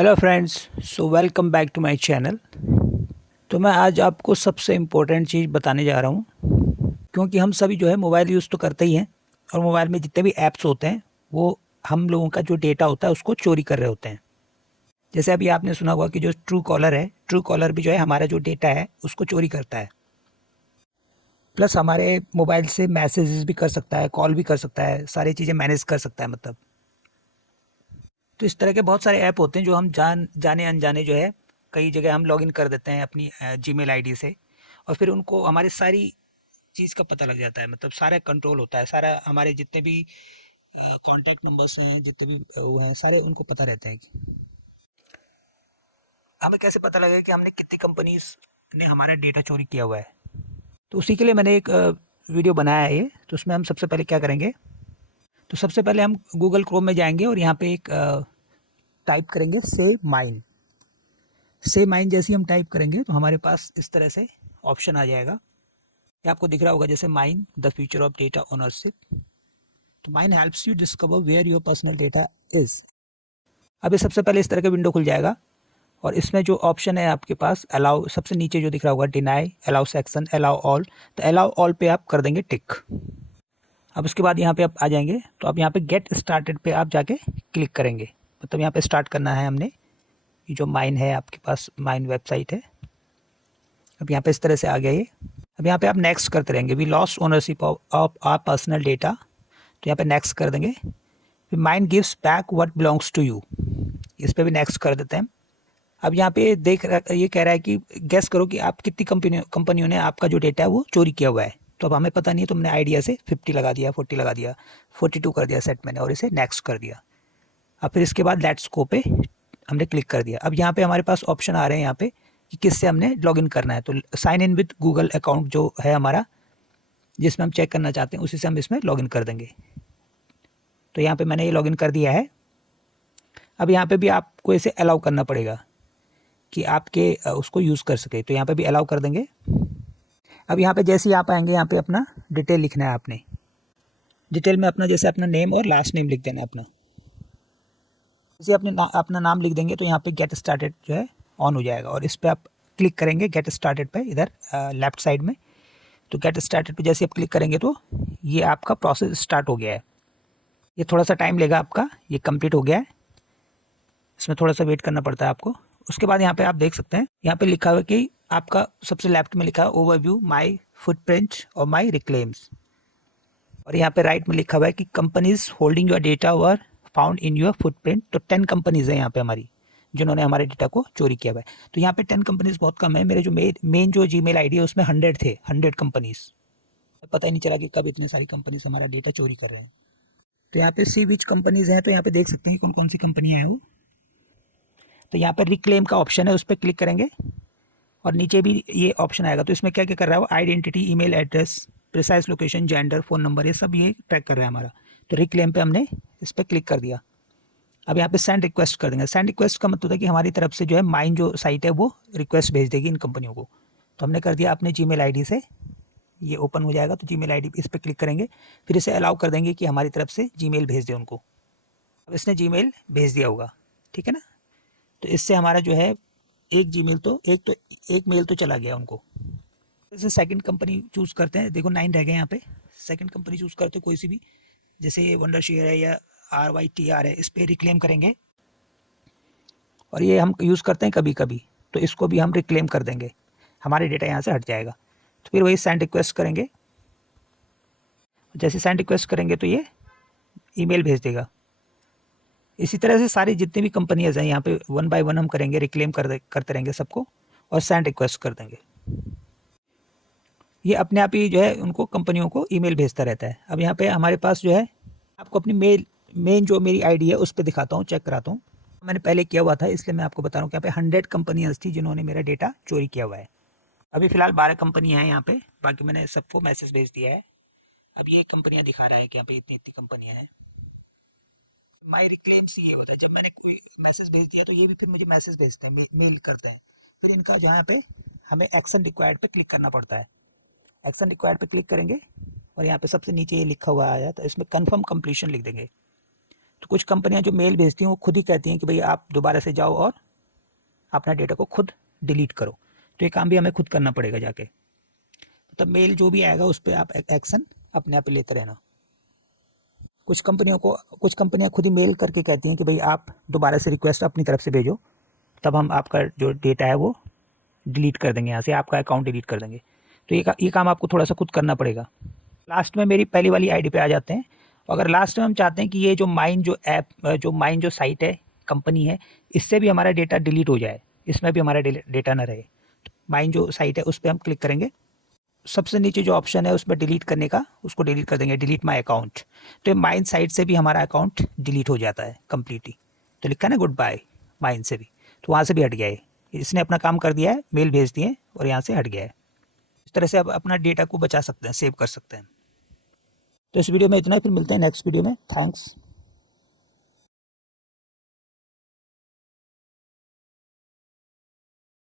Hello friends, so welcome back to my channel. तो मैं आज आपको सबसे इम्पोर्टेंट चीज़ बताने जा रहा हूँ, क्योंकि हम सभी जो है मोबाइल यूज़ तो करते ही हैं और मोबाइल में जितने भी ऐप्स होते हैं वो हम लोगों का जो डेटा होता है उसको चोरी कर रहे होते हैं। जैसे अभी आपने सुना होगा कि जो ट्रू कॉलर है, ट्रू कॉलर भी जो है हमारा जो डेटा है उसको चोरी करता है। प्लस हमारे मोबाइल से मैसेजेस भी कर सकता है, कॉल भी कर सकता है, सारी चीज़ें मैनेज कर सकता है मतलब। तो इस तरह के बहुत सारे ऐप होते हैं जो हम जाने अनजाने जो है कई जगह हम लॉगिन कर देते हैं अपनी जीमेल आईडी से, और फिर उनको हमारी सारी चीज़ का पता लग जाता है, मतलब सारा कंट्रोल होता है, सारा हमारे जितने भी कांटेक्ट नंबर्स हैं, जितने भी वो हैं, सारे उनको पता रहते हैं कि हमें कैसे पता लगेगा कि हमने कितनी कंपनीज ने हमारा डेटा चोरी किया हुआ है। तो उसी के लिए मैंने एक वीडियो बनाया है ये। तो उसमें हम सबसे पहले क्या करेंगे, तो सबसे पहले हम गूगल क्रोम में जाएंगे और यहाँ पे एक टाइप करेंगे सेव माइन। सेव माइन जैसे ही हम टाइप करेंगे तो हमारे पास इस तरह से ऑप्शन आ जाएगा। ये आपको दिख रहा होगा जैसे Mine the future of data ownership. तो Mine helps you discover where your personal data is. अभी सबसे पहले इस तरह का विंडो खुल जाएगा और इसमें जो ऑप्शन है आपके पास अलाउ, सबसे नीचे जो दिख रहा होगा deny, allow section, allow all, तो अलाउ ऑल पे आप कर देंगे टिक। अब उसके बाद यहाँ पे आप आ जाएंगे तो आप यहाँ पे गेट स्टार्टेड पे आप जाके क्लिक करेंगे, मतलब यहाँ पे स्टार्ट करना है हमने। ये जो माइन है आपके पास, माइन वेबसाइट है। अब यहाँ पे इस तरह से आ गया ये। अब यहाँ पे आप नेक्स्ट करते रहेंगे। We lost ownership of our personal data, तो यहाँ पे नेक्स्ट कर देंगे। फिर mind gives back what belongs to you, इस पर भी नेक्स्ट कर देते हैं। अब यहाँ पे ये कह रहा है कि गेस करो कि आप कितनी कंपनियों ने आपका जो डेटा है वो चोरी किया हुआ है। तो अब हमें पता नहीं है, तो हमने आइडिया से 50 लगा दिया, 40 लगा दिया, 42 कर दिया सेट मैंने, और इसे नेक्स्ट कर दिया। अब फिर इसके बाद लेट्स गो पे हमने क्लिक कर दिया। अब यहाँ पे हमारे पास ऑप्शन आ रहे हैं यहाँ पे कि किससे हमने लॉगिन करना है। तो sign in with Google account जो है हमारा, जिसमें हम चेक करना चाहते हैं, उसी से हम इसमें लॉगिन कर देंगे। तो यहाँ पे मैंने ये लॉगिन कर दिया है। अब यहाँ पे भी आपको इसे अलाउ करना पड़ेगा कि आपके उसको यूज़ कर सके, तो यहाँ पे भी अलाउ कर देंगे। अब यहाँ पे जैसे ही आप आएंगे, यहाँ पे अपना डिटेल लिखना है आपने। डिटेल में अपना जैसे अपना नेम और लास्ट नेम लिख देना है अपना। जैसे अपना नाम लिख देंगे तो यहाँ पे गेट स्टार्टेड जो है ऑन हो जाएगा, और इस पर आप क्लिक करेंगे गेट स्टार्टेड पे इधर लेफ्ट साइड में। तो गेट स्टार्टेड पे जैसे आप क्लिक करेंगे तो ये आपका प्रोसेस स्टार्ट हो गया है। ये थोड़ा सा टाइम लेगा आपका, ये कंप्लीट हो गया है, इसमें थोड़ा सा वेट करना पड़ता है आपको। उसके बाद यहाँ पे आप देख सकते हैं, यहाँ पे लिखा हुआ है कि आपका सबसे लेफ्ट में लिखा है ओवरव्यू माय फुटप्रिंट और माय रिक्लेम्स, और यहाँ पे राइट में लिखा हुआ है कि companies holding your data were found in your footprint. तो 10 कंपनीज है यहाँ पे हमारी जिन्होंने हमारे डेटा को चोरी किया हुआ है। तो यहाँ पे 10 कंपनीज बहुत कम है। मेरे जो मेन जो जीमेल आईडी है उसमें 100 थे, 100 कंपनीज। पता ही नहीं चला कि कब इतने सारी कंपनीज हमारा डेटा चोरी कर रहे हैं। तो यहाँ पे सी विच कंपनीज हैं, तो यहाँ पे देख सकते हैं कौन कौन सी कंपनियाँ हैं वो। तो यहाँ पर रिक्लेम का ऑप्शन है, उस पर क्लिक करेंगे और नीचे भी ये ऑप्शन आएगा। तो इसमें क्या क्या कर रहा है वो, identity, email address, precise location, gender, phone number, ये सब ये ट्रैक कर रहा है हमारा। तो रिक्लेम पे हमने इस पर क्लिक कर दिया। अब यहाँ पे सेंड रिक्वेस्ट कर देंगे। सेंड रिक्वेस्ट का मतलब है कि हमारी तरफ से जो है माइन जो साइट है वो रिक्वेस्ट भेज देगी इन कंपनियों को। तो हमने कर दिया अपने जीमेल आईडी से, ये ओपन हो जाएगा। तो जीमेल आईडी इस पर क्लिक करेंगे, फिर इसे अलाउ कर देंगे कि हमारी तरफ से जीमेल भेज दे उनको। अब इसने जीमेल भेज दिया होगा, ठीक है ना। तो इससे हमारा जो है एक जीमेल तो एक मेल तो चला गया उनको। जैसे सेकंड कंपनी चूज़ करते हैं, देखो 9 रह गए यहाँ पे। सेकंड कंपनी चूज़ करते हैं कोई सी भी, जैसे वंडर शेयर है या RYTR है, इस पर रिक्लेम करेंगे। और ये हम यूज़ करते हैं कभी कभी, तो इसको भी हम रिक्लेम कर देंगे, हमारे डेटा यहाँ से हट जाएगा। तो फिर वही सेंड रिक्वेस्ट करेंगे। जैसे सेंड रिक्वेस्ट करेंगे तो ये ईमेल भेज देगा। इसी तरह से सारी जितनी भी कंपनियाँ हैं यहाँ पे वन बाय वन हम करेंगे, रिक्लेम करते रहेंगे सबको और सेंड रिक्वेस्ट कर देंगे। ये अपने आप ही जो है उनको कंपनियों को ईमेल भेजता रहता है। अब यहाँ पे हमारे पास जो है, आपको अपनी मेन जो मेरी आईडी है उस पर दिखाता हूँ, चेक कराता हूँ। मैंने पहले किया हुआ था इसलिए मैं आपको बता रहा हूँ कि यहाँ पे 100 कंपनियाँ थी जिन्होंने मेरा डेटा चोरी किया हुआ है। अभी फिलहाल 12 कंपनियाँ हैं यहाँ पे, बाकी मैंने सबको मैसेज भेज दिया है। अब ये कंपनियाँ दिखा रहा है कि यहाँ पे इतनी इतनी कंपनियाँ हैं। माई रिक्लेम्स ये होता है, जब मैंने कोई मैसेज भेज दिया तो ये भी फिर मुझे मैसेज भेजता है, मेल करता है। फिर इनका जहाँ पे हमें एक्शन रिक्वायर्ड पे क्लिक करना पड़ता है। एक्शन रिक्वायर्ड पे क्लिक करेंगे और यहाँ पे सबसे नीचे ये लिखा हुआ आया, तो इसमें कंफर्म कंप्लीशन लिख देंगे। तो कुछ कंपनियां जो मेल भेजती हैं वो खुद ही कहती हैं कि भाई आप दोबारा से जाओ और अपना डेटा को खुद डिलीट करो। तो ये काम भी हमें खुद करना पड़ेगा जाके। तब मेल जो भी आएगा उस पर आप एक्शन अपने आप लेते रहना। कुछ कंपनियां खुद ही मेल करके कहती हैं कि भाई आप दोबारा से रिक्वेस्ट अपनी तरफ से भेजो, तब हम आपका जो डेटा है वो डिलीट कर देंगे, यहाँ से आपका अकाउंट डिलीट कर देंगे। तो ये काम आपको थोड़ा सा खुद करना पड़ेगा। लास्ट में मेरी पहली वाली आईडी पे आ जाते हैं। अगर लास्ट में हम चाहते हैं कि ये जो माइन जो साइट है, कंपनी है, इससे भी हमारा डेटा डिलीट हो जाए, इसमें भी हमारा डेटा ना रहे, तो माइन जो साइट है उस पर हम क्लिक करेंगे। सबसे नीचे जो ऑप्शन है उसमें डिलीट करने का, उसको डिलीट कर देंगे, डिलीट माई अकाउंट। तो माइन साइट से भी हमारा अकाउंट डिलीट हो जाता है कम्प्लीटली। तो लिखा है ना गुड बाय माइन से भी, तो वहाँ से भी हट गया है। इसने अपना काम कर दिया है, मेल भेज दिए और यहाँ से हट गया है। इस तरह से आप अपना डेटा को बचा सकते हैं, सेव कर सकते हैं। तो इस वीडियो में इतना ही, फिर मिलते हैं नेक्स्ट वीडियो में। थैंक्स।